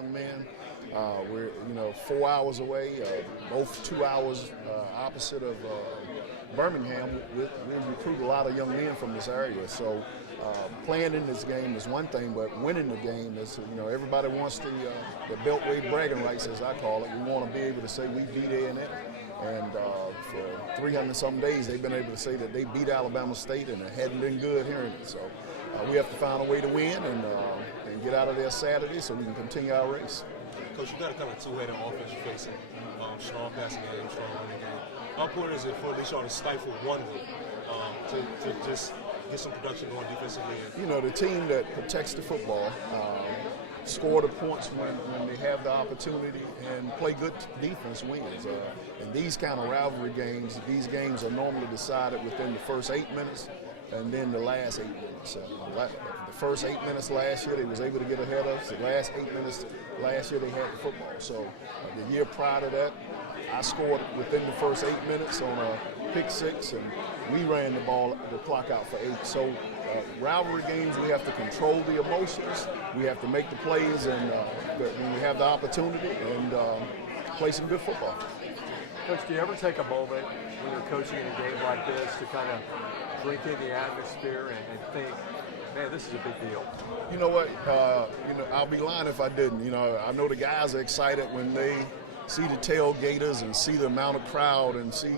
young men. We're 4 hours away, both 2 hours opposite of Birmingham. We recruit a lot of young men from this area. So playing in this game is one thing, but winning the game is, everybody wants the Beltway bragging rights, as I call it. We want to be able to say we beat A&M. And for 300-some days, they've been able to say that they beat Alabama State, and it hadn't been good hearing it. So we have to find a way to win and get out of there Saturday so we can continue our race. Coach, you got to come with two-headed offense you're facing. Strong passing game, strong running game. How important is it for at least y'all to stifle one way to just get some production going defensively? The team that protects the football score the points when they have the opportunity and play good defense wins. In these kind of rivalry games, these games are normally decided within the first 8 minutes and then the last 8 minutes. The first 8 minutes last year, they was able to get ahead of us. The last 8 minutes last year, they had the football. So the year prior to that, I scored within the first 8 minutes on a pick six, and we ran the clock out for 8. So rivalry games, we have to control the emotions. We have to make the plays and when we have the opportunity and play some good football. Coach, do you ever take a moment when you're coaching in a game like this to kind of drink in the atmosphere and think, man, this is a big deal? You know what? I'll be lying if I didn't. I know the guys are excited when they see the tailgaters and see the amount of crowd and see,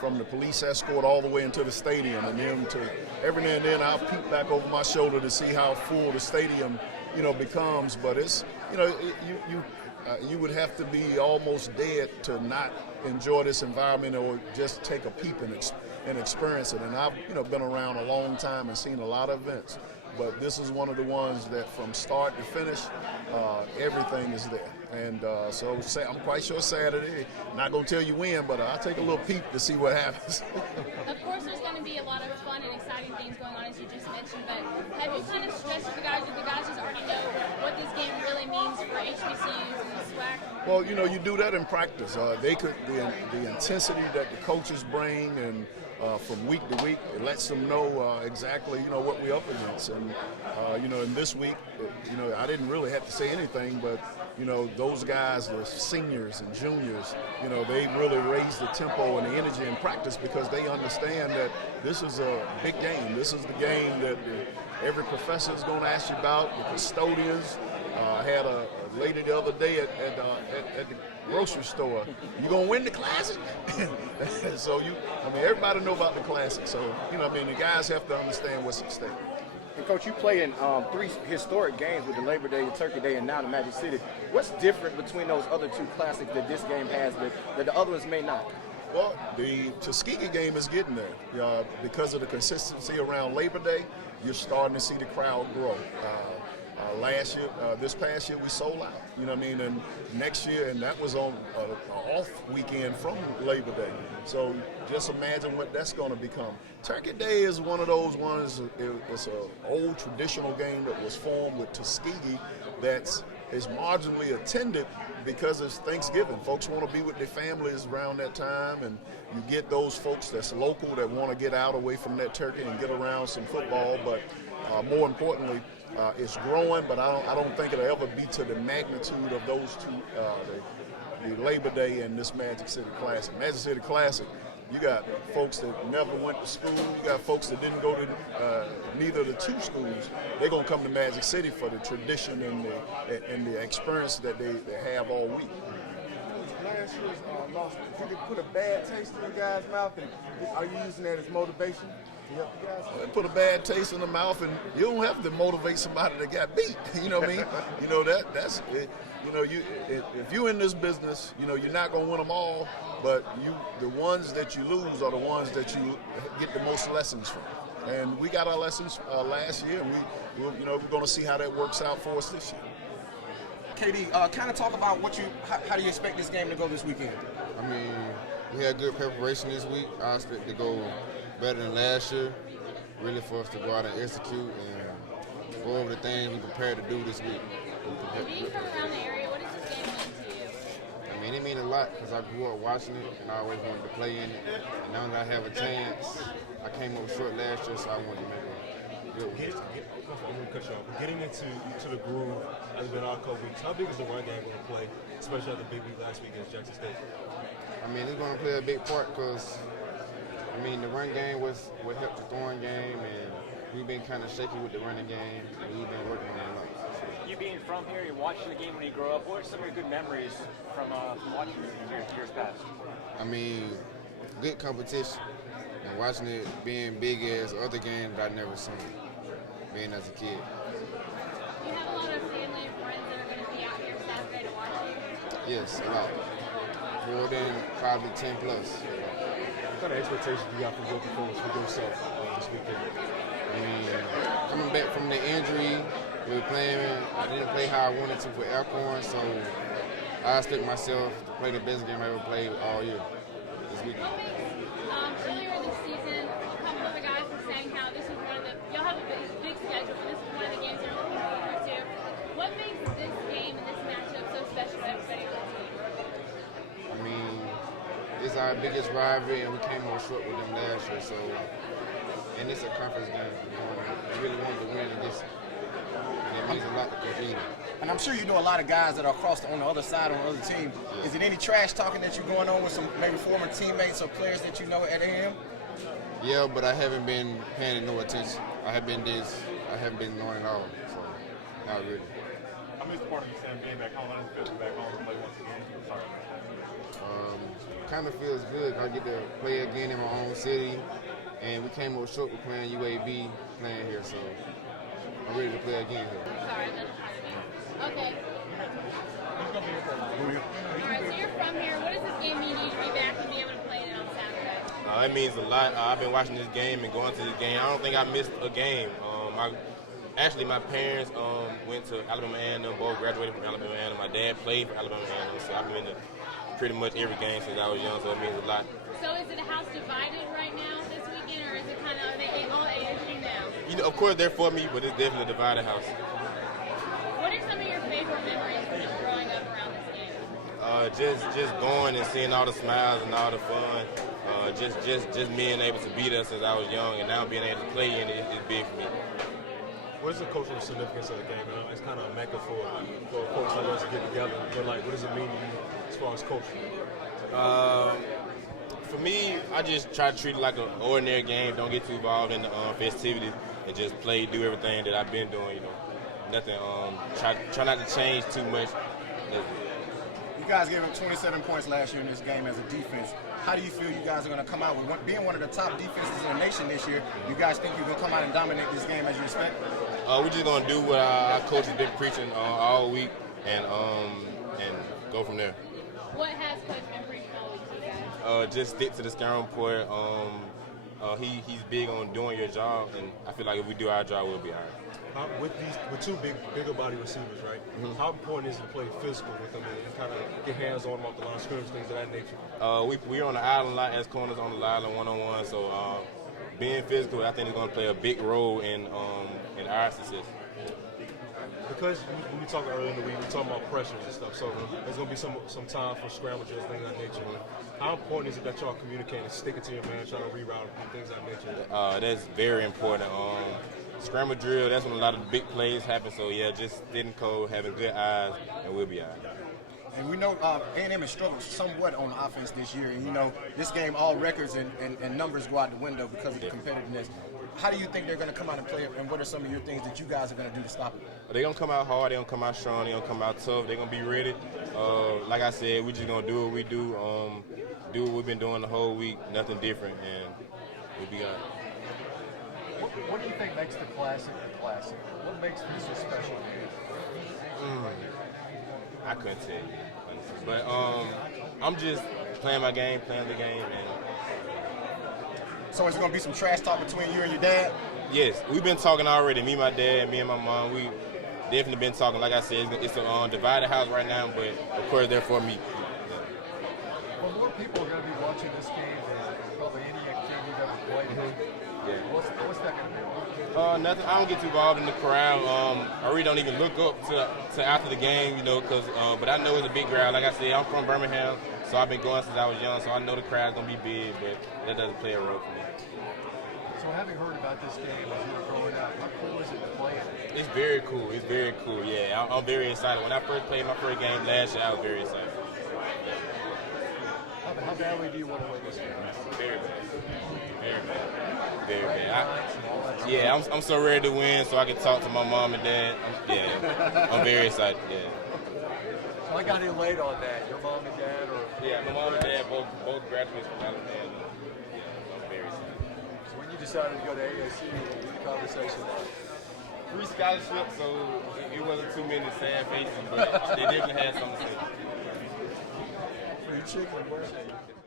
from the police escort all the way into the stadium, and then to every now and then I'll peek back over my shoulder to see how full the stadium, becomes. But it's, you would have to be almost dead to not enjoy this environment or just take a peep and experience it. And I've, been around a long time and seen a lot of events, but this is one of the ones that from start to finish, everything is there. And so I'm quite sure Saturday, not going to tell you when, but I'll take a little peep to see what happens. Of course, there's going to be a lot of fun and exciting things going on, as you just mentioned, but have you kind of stressed to the guys, or the guys just already know what this game really means for HBCUs and the SWAC? Well, you do that in practice. The intensity that the coaches bring and from week to week, it lets them know exactly, what we're up against. And, in this week, I didn't really have to say anything, but, those guys, the seniors and juniors, they really raise the tempo and the energy in practice because they understand that this is a big game. This is the game that every professor is going to ask you about, the custodians. I had a lady the other day at the grocery store. You gonna win the classic? So everybody know about the classic. So the guys have to understand what's at stake. And Coach, you play in 3 historic games with the Labor Day, the Turkey Day, and now the Magic City. What's different between those other 2 classics that this game has that the other ones may not? Well, the Tuskegee game is getting there because of the consistency around Labor Day. You're starting to see the crowd grow. Last year, this past year, we sold out. And next year, and that was on an off weekend from Labor Day. So just imagine what that's going to become. Turkey Day is one of those ones. It's an old traditional game that was formed with Tuskegee is marginally attended because it's Thanksgiving. Folks want to be with their families around that time, and you get those folks that's local that want to get out away from that turkey and get around some football. But more importantly, it's growing, but I don't think it'll ever be to the magnitude of those 2, the Labor Day and this Magic City Classic. Magic City Classic, you got folks that never went to school. You got folks that didn't go to neither of the 2 schools. They're going to come to Magic City for the tradition and the experience that they have all week. Last year's loss, if you could put a bad taste in the guy's mouth, and are you using that as motivation to help the guys? Put a bad taste in the mouth, and you don't have to motivate somebody that got beat. You know what I mean? That's it. If you're in this business, you're not going to win them all, but the ones that you lose are the ones that you get the most lessons from. And we got our lessons last year, and we're going to see how that works out for us this year. KD, kind of talk about how do you expect this game to go this weekend? I mean, we had good preparation this week. I expect to go better than last year, really for us to go out and execute and go over the things we prepared to do this week. Being from around the area, what does this game mean to you? I mean, it means a lot because I grew up watching it and I always wanted to play in it. And now that I have a chance, I came up short last year, so I wanted to make it. I'm going to cut you off. But getting into the groove has been our couple weeks. How big is the run game going to play, especially after the big week last week against Jackson State? I mean, it's going to play a big part because, I mean, the run game what helped the throwing game, and we've been kind of shaky with the running game, and we've been working on that a lot. You being from here, you're watching the game when you grow up. What are some of your good memories from watching it years past? I mean, good competition, and watching it being big as other games that I never seen, being as a kid. You have a lot of family and friends that are going to be out here Saturday to watch you. Yes, a lot. More than probably 10 plus. What kind of expectations do you have for your performance for yourself this weekend? I mean, coming back from the injury, we were playing. I didn't play how I wanted to for Alcorn, so I expect myself to play the best game I ever played all year this weekend. Earlier this season, a couple of the guys were saying how this is one of the, y'all have a big schedule, but this is one of the games they're looking forward to. What makes this game and this matchup so special to everybody on the team? I mean, it's our biggest rivalry, and we came on short with them last year, so, and it's a conference game. We really wanted to win against them. And it means a lot to compete. And I'm sure you know a lot of guys that are on the other side on the other team. Yeah. Is it any trash talking that you're going on with some maybe former teammates or players that you know at AM? Yeah, but I haven't been paying no attention. I haven't been knowing at all, so not really. I missed part of the same game back home. I didn't feel to be back home to play once again. Sorry. Kind of feels good. I get to play again in my own city, and we came up short with playing UAB playing here, so I'm ready to play again here. Sorry, that's okay. All right, so you're from here. What does this game mean to you to be back and be able to play it on Saturday? It means a lot. I've been watching this game and going to this game. I don't think I missed a game. My parents went to Alabama A&M, both graduated from Alabama A&M. My dad played for Alabama A&M, so I've been to pretty much every game since I was young, so it means a lot. So is it a house divided right now this weekend, or is it kind of, are they all ASU now? You know, of course they're for me, but it's definitely a divided house. What are some of your favorite memories from growing up around this game? Just going and seeing all the smiles and all the fun. Just being able to be there since I was young, and now being able to play in it is big for me. What is the cultural significance of the game? You know, it's kind of a mecca for folks like us to get together. But like, what does it mean to you as far as culture? For me, I just try to treat it like an ordinary game. Don't get too involved in the festivities and just play, do everything that I've been doing. You know, nothing. Try not to change too much. You guys gave up 27 points last year in this game as a defense. How do you feel you guys are going to come out with being one of the top defenses in the nation this year? You guys think you're going to come out and dominate this game as you expect? We're just going to do what our coach has been preaching all week and go from there. What has Coach been preaching all week to you guys? Just stick to the scouting report. He's big on doing your job, and I feel like if we do our job, we'll be all right. With two bigger body receivers, right? Mm-hmm. How important is it to play physical with them and kind of get hands on them off the line of scrimmage, things of that nature? We're on the island a lot as corners on the island one-on-one, so being physical, I think is going to play a big role in our success. Because when we talked earlier in the week, we talking about pressures and stuff, so there's going to be some time for scramble drills, things of that nature. How important is it that y'all communicating, sticking to your man, trying to reroute and things of that nature? That's very important. Scramble drill, that's when a lot of the big plays happen, so yeah, just sitting cold, having good eyes, and we'll be all right. And we know A&M has struggled somewhat on offense this year. And, you know, this game, all records and numbers go out the window because of the competitiveness. How do you think they're going to come out and play, and what are some of your things that you guys are going to do to stop it? They're going to come out hard. They're going to come out strong. They're going to come out tough. They're going to be ready. Like I said, we're just going to do what we do, do what we've been doing the whole week, nothing different, and we'll be all right. What do you think makes the classic the classic? What makes this a special game? I couldn't tell you, honestly. But I'm just playing my game, playing the game, and so is there going to be some trash talk between you and your dad? yes, we've been talking already. Me, my dad, me and my mom, we definitely been talking. Like I said, it's a divided house right now, but of course they're for me. Well, more people are going to be watching this game than probably any game you've ever played. Yeah. What's that going to be? Nothing. I don't get too involved in the crowd. I really don't even look up to after the game, you know, but I know it's a big crowd. Like I said, I'm from Birmingham, so I've been going since I was young, so I know the crowd's gonna be big, but that doesn't play a role for me. So having heard about this game as you were growing up, how cool is it to play it? It's very cool. It's very cool. Yeah, I'm very excited. When I first played my first game last year, I was very excited. How badly do you want to win this game? Very bad. Very bad. Very bad. Yeah, I'm so ready to win so I can talk to my mom and dad. I'm very excited. Yeah. So I got in late on that. Your mom and dad, or Yeah, my mom and dad both graduates from Alabama. Yeah, I'm very excited. so when you decided to go to ASU, what was the conversation like? Free scholarship, so it wasn't too many sad faces, but they definitely had something to say. Free chicken, where?